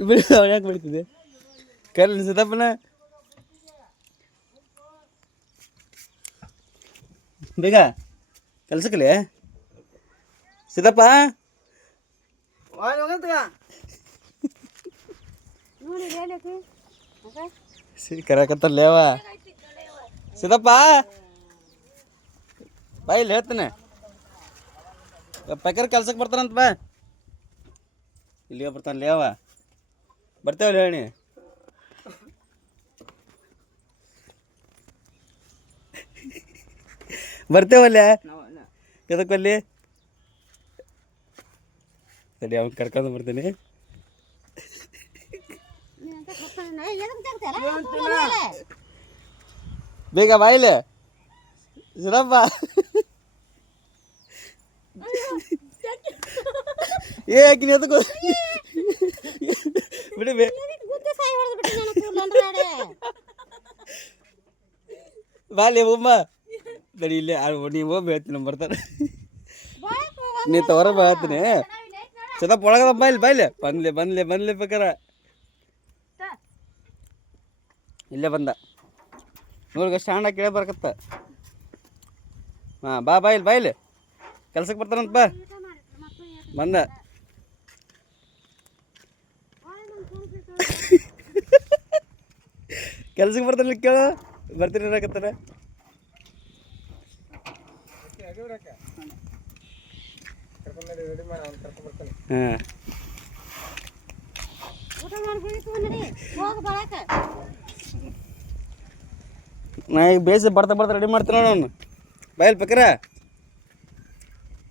ಬಿಡು ಅವ್ನು ಯಾಕೆ ಬಿಡ್ತಿದ್ದೆ ಕರ್ಲಿ ಸಿದ್ದಪ್ಪನ ಬೇಗ ಕೆಲ್ಸಕ್ಕಲೆ ಸಿದ್ದಪ್ಪ ಕರಕತ್ತಲ್ಲೇವ ಸಿದ್ದಪ್ಪ ಬಾ ಇಲ್ಲಿ ಹೇಳ್ತಾನೆ ಪೈಕರ್ ಕೆಲ್ಸಕ್ಕೆ ಬರ್ತಾನಂತ ಬಾ ಇಲ್ಲಿಗೆ ಬರ್ತಾನೆ ಲೇವ ಬರ್ತೇವಲ್ಲ ಹೇಳಿ ಬರ್ತೇವಲ್ಲ ಎದಕ್ಕೆ ಬಲ್ಲಿ ಸರಿ ಅವ್ನು ಕರ್ಕೊಂಡು ಬರ್ತೀನಿ ಬೇಗ ಬಾಯಿಲೆ ಸಿರಪ್ಪ ಏ ಆಕಿನ ಎದಕ್ಕೂ ಬಿಡಿ ಬಾಲಿ ಒಮ್ಮ ನಡಿ ಇಲ್ಲೇ ನೀವು ಒಮ್ಮೆ ಹೇಳ್ತೀನಿ ಬರ್ತಾನೆ ನೀ ತವರ ಹೇಳ್ತೀನಿ ಸದಪ್ಪ ಒಳಗದ ಬಾಯ್ಲಿ ಬಂದ್ಲೆ ಬೇಕಾರ ಇಲ್ಲೇ ಬಂದ ನೋಡ್ಗ ಸ್ಟ್ಯಾಂಡ ಕೇಳಿ ಬರ್ಕತ್ತ ಹಾಂ ಬಾಯ್ಲಿ ಕೆಲ್ಸಕ್ಕೆ ಬರ್ತಾರಂತ ಬಾ ಬಂದ ಕೆಲ್ಸಕ್ಕೆ ಬರ್ತಾನೆ ಕೇಳು ಬರ್ತೀನಿ ಅನ್ನಕತ್ತಾರ ಹಾಂ ನಾ ಈಗ ಬೇಸಿ ಬರ್ತಾ ರೆಡಿ ಮಾಡ್ತೀನಿ ನೋಡು ಅವ್ನು ಬಾಯಲ್ಲಿ ಬೇಕಾರ